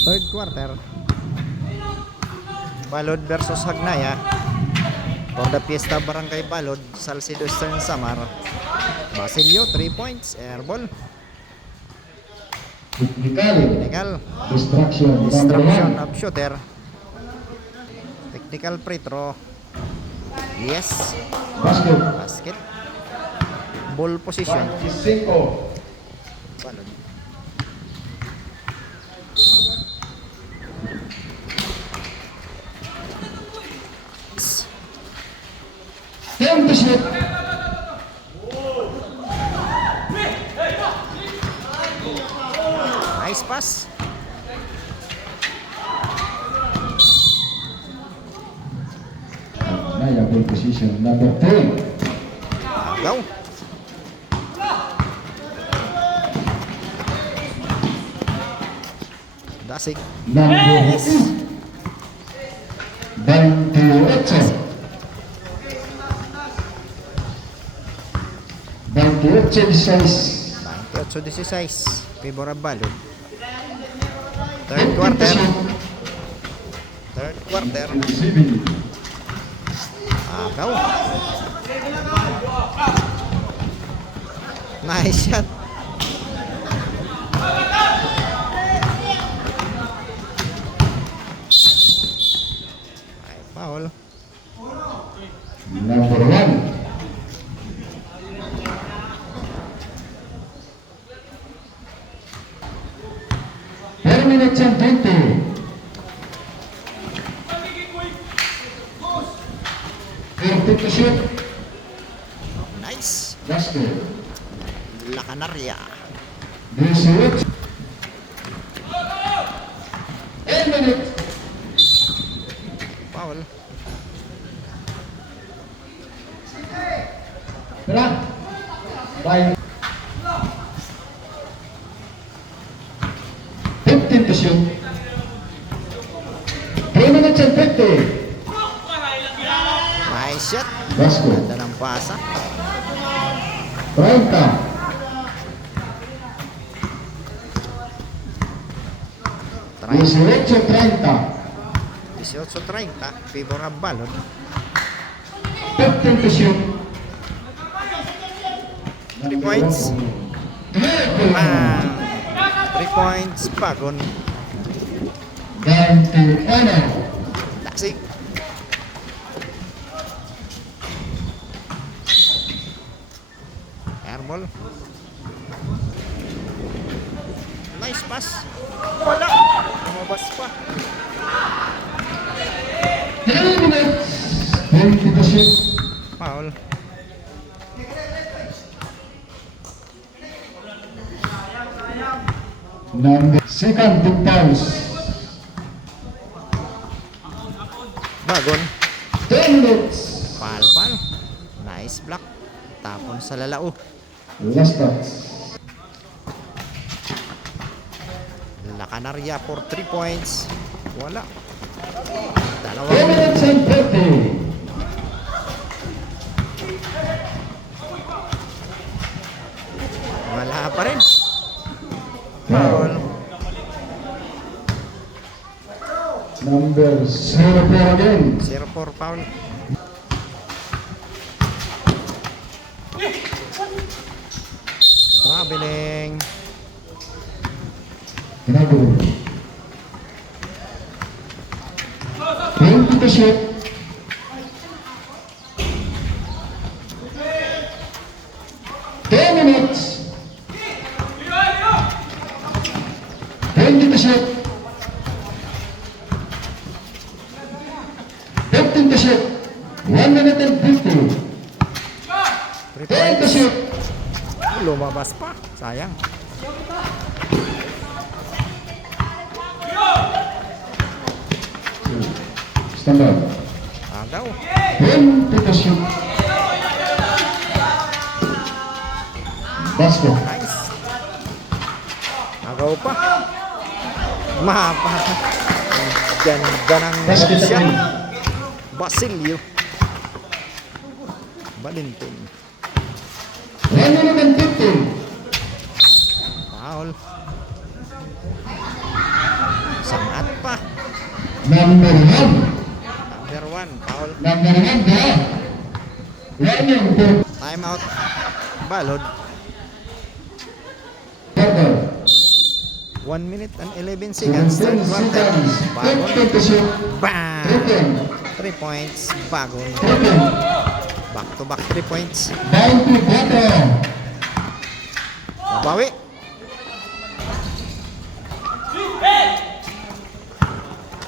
Third quarter. Balod versus Hagnaya. For the Fiesta Barangay Balod, Salcedo Eastern Samar. Basilio, 3 points. Airball. Technical. Distraction of shooter. Technical free throw. Yes. Basket. Ball position. Balod. Time to shoot. Nice pass. Naya ball position number 3. Go. Dasig. Number 28. 28-16. 28-16. Favor of Balod. Third quarter. Third quarter. Go. Nice shot. Ay, foul. Number 1. 4 minutes and 20. To shoot. Nice. Basket. La Canaria. This is 8 minutes. Foul. Tara. Bye. 15 to shoot. 3 minutes and 50. Nice shot. Basket. Ganda ng pasa. 30. 18-30. 18-30. Favor of Balod. 15 to shoot. 3 points. 3 points. Pagon. 9 to 1. Dasig. Airball. Nice pass. Wala. Lumabas pa. 3 minutes. 20 to shoot. Foul. Number second to pass. Bagon. 10 minutes. Pal. Nice block. Tapon sa lalao. Last touch. La Canaria for 3 points. Wala. 2 minutes and 30. Wala pa rin. Foul. Number 04 again. 0-4 foul. Traveling. Travel. 20 to shoot. 10 minutes. 20 to shoot. 15 to shoot. 1 minute and 50. 3 10 to points. shoot. Lumabas pa. Sayang. Stand up. Agaw. 20 to shoot. Basket. Nice. Agaw pa. Mahaba. Ganda ng Basket shot. again. Basilio. Valentin. 115. Foul. Sa Number 1. Number 1, foul. Number 1 ka. Running for Time out. Balod. quarter. 1 minute and 11 seconds. 17 Third quarter. seconds. Bagon. 10 to shoot. Bang! 3 3 points. Bagon. Back to back 3 points. 94. Babawi.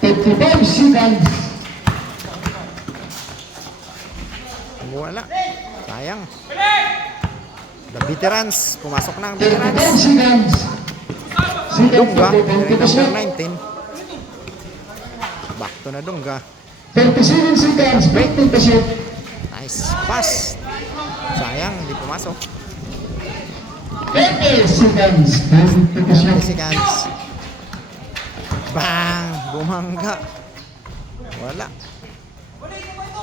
Fifty-five seconds. Wala. Sayang. The veterans. Pumasok na ang 55 veterans. seconds. Dungga. Seconds to Number shoot. 19. Back to na Dungga. 37 seconds. 20 to shoot. Nice pass. Sayang. Hindi pumasok. 20 seconds. 20 to 30 shoot. seconds. Bang! Bumangga. Wala.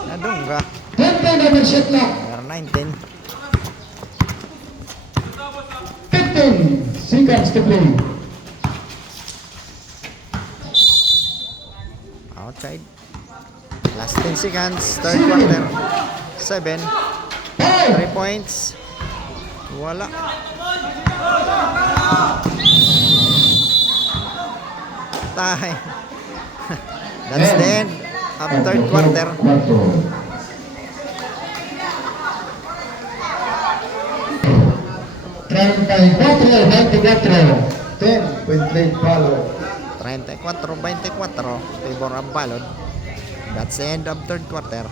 Nadungga. 20 number shot clock. Number 19. 15 seconds to play. Outside. Last 10 seconds. Third quarter. 7. 3 5. points. Wala. Tie. That's the end of third quarter. 10.3 follow. 34-24. Favor of Balod. That's the end of third quarter.